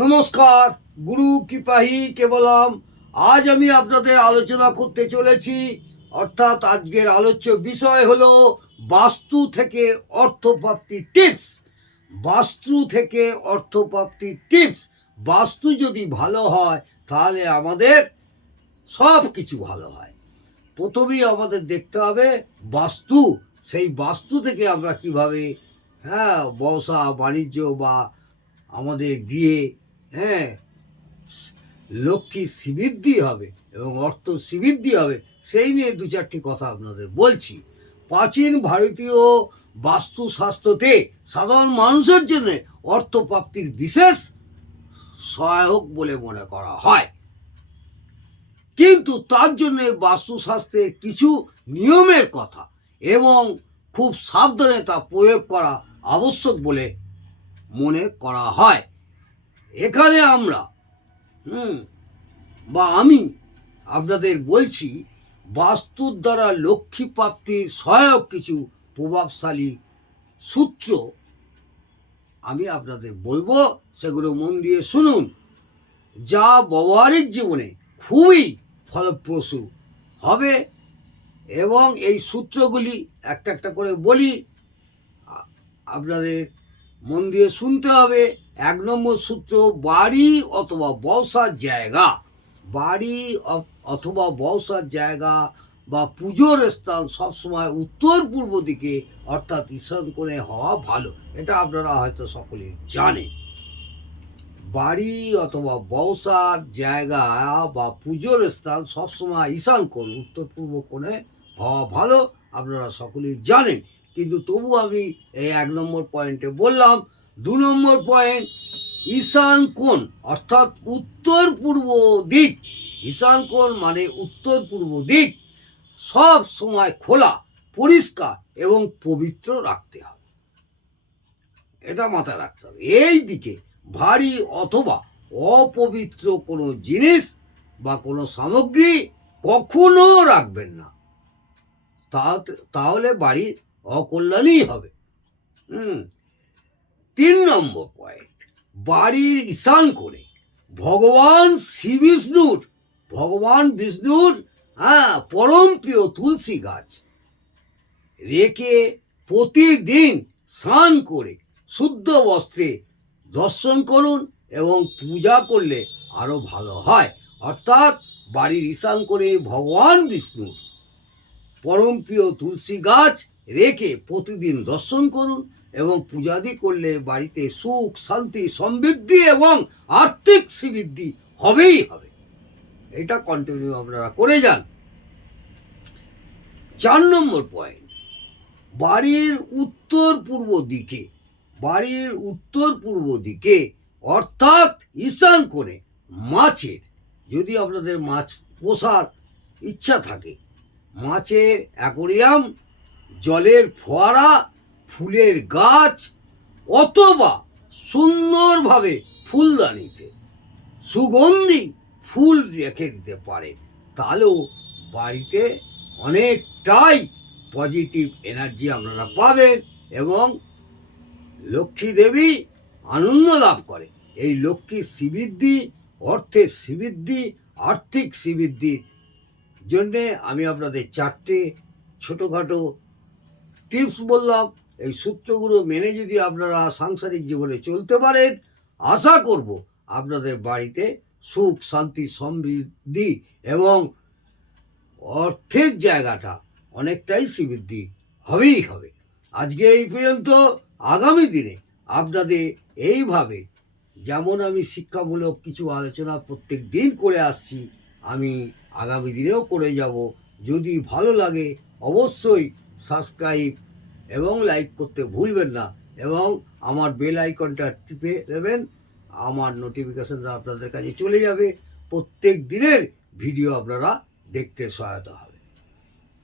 নমস্কার, গুরু কৃপাহি কেবলম। আজ আমি আপনাদের আলোচনা করতে চলেছি, অর্থাৎ আজকের আলোচ্য বিষয় হলো বাস্তু থেকে অর্থপ্রাপ্তির টিপস। বাস্তু থেকে অর্থপ্রাপ্তির টিপস। বাস্তু যদি ভালো হয় তাহলে আমাদের সব কিছু ভালো হয়। প্রথমেই আমাদের দেখতে হবে বাস্তু। সেই বাস্তু থেকে আমরা কিভাবে ব্যবসা বাণিজ্য বা আমাদের গৃহে লক্ষ্মী শ্রীবৃদ্ধি হবে এবং অর্থ শ্রীবৃদ্ধি হবে, সেই নিয়ে দু চারটি কথা আপনাদের বলছি। প্রাচীন ভারতীয় বাস্তুশাস্ত্রতে সাধারণ মানুষের জন্য অর্থপ্রাপ্তির বিশেষ সহায়ক বলে মনে করা হয়, কিন্তু তার জন্য বাস্তুশাস্ত্রের কিছু নিয়মের কথা এবং খুব সাবধানে তা প্রয়োগ করা আবশ্যক বলে মনে করা হয়। এখানে আমরা আমি আপনাদের বলছি বাস্তুর দ্বারা লক্ষ্মী প্রাপ্তির সহায়ক কিছু প্রভাবশালী সূত্র আমি আপনাদের বলবো, সেগুলো মন দিয়ে শুনুন, যা ব্যবহারিক জীবনে খুবই ফলপ্রসূ হবে। এবং এই সূত্রগুলি একটা একটা করে বলি, আপনাদের মন দিয়ে শুনতে হবে। 1 নম্বর সূত্র, বাড়ি অথবা ব্যবসার জায়গা। বাড়ি অথবা ব্যবসার জায়গা বা পুজোর স্থান সবসময় উত্তর পূর্ব দিকে অর্থাৎ ঈশান কোণে হওয়া ভালো। এটা আপনারা হয়তো সকলেই জানেন। বাড়ি অথবা ব্যবসার জায়গা বা পুজোর স্থান সবসময় ঈশান কোণ উত্তর পূর্ব কোণে হওয়া ভালো, আপনারা সকলেই জানেন। কিন্তু তবু আমি এই 1 নম্বর পয়েন্টে বললাম। 2 নম্বর পয়েন্ট, ঈশান কোণ অর্থাৎ উত্তর পূর্ব দিক। ঈশান কোণ মানে উত্তর পূর্ব দিক সব সময় খোলা, পরিষ্কার এবং পবিত্র রাখতে হবে। এটা মাথায় রাখতে হবে। এই দিকে ভারী অথবা অপবিত্র কোনো জিনিস বা কোনো সামগ্রী কখনো রাখবেন না, তাহলে বাড়ির অকল্যাণই হবে। 3 নম্বর পয়েন্ট, বাড়ির ঈশান কোণে ভগবান বিষ্ণুর পরম প্রিয় তুলসী গাছ রেখে প্রতিদিন স্নান করে শুদ্ধ বস্ত্রে দর্শন করুন এবং পূজা করলে আরো ভালো হয়। অর্থাৎ বাড়ির ঈশান কোণে ভগবান বিষ্ণুর পরম প্রিয় তুলসী গাছ রেখে প্রতিদিন দর্শন করুন এবং পূজাদি করলে বাড়িতে সুখ, শান্তি, সমৃদ্ধি এবং আর্থিক শ্রীবৃদ্ধি হবেই হবে। এটা কন্টিনিউ আপনারা করে যান। 4 নম্বর পয়েন্ট, বাড়ির উত্তর পূর্ব দিকে অর্থাৎ ঈশান কোণে মাছের, যদি আপনাদের মাছ পোষার ইচ্ছা থাকে, মাছের অ্যাকোরিয়াম, জলের ফোয়ারা, ফুলের গাছ অথবা সুন্দরভাবে ফুলদানিতে সুগন্ধি ফুল রেখে দিতে পারেন, তাহলেও বাড়িতে অনেকটাই পজিটিভ এনার্জি আপনারা পাবেন এবং লক্ষ্মী দেবী আনন্দ লাভ করে। এই লক্ষ্মীর শ্রীবৃদ্ধি, অর্থের শ্রীবৃদ্ধি, আর্থিক শ্রীবৃদ্ধির জন্যে আমি আপনাদের 4টে ছোটোখাটো টিপস বললাম। এই সূত্রগুলো মেনে যদি আপনারা সাংসারিক জীবনে চলতে পারেন, আশা করব আপনাদের বাড়িতে সুখ, শান্তি, সমৃদ্ধি এবং অর্থের জায়গাটা অনেকটাই শ্রীবৃদ্ধি হবেই হবে। আজকে এই পর্যন্ত। আগামী দিনে আপনাদের এইভাবে, যেমন আমি শিক্ষামূলক কিছু আলোচনা প্রত্যেক দিন করে আসছি, আমি আগামী দিনেও করে যাব। যদি ভালো লাগে অবশ্যই সাবস্ক্রাইব এবং লাইক করতে ভুলবেন না এবং আমার বেল আইকনটা টিপে দেবেন। আমার নোটিফিকেশনটা আপনাদের কাছে চলে যাবে। প্রত্যেক দিনের ভিডিও আপনারা দেখতে সহায়তা হবে।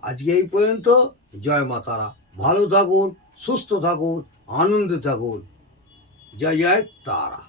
আজকে এই পর্যন্ত। জয় মা তারা। ভালো থাকুন, সুস্থ থাকুন, আনন্দে থাকুন। জয় জয় তারা।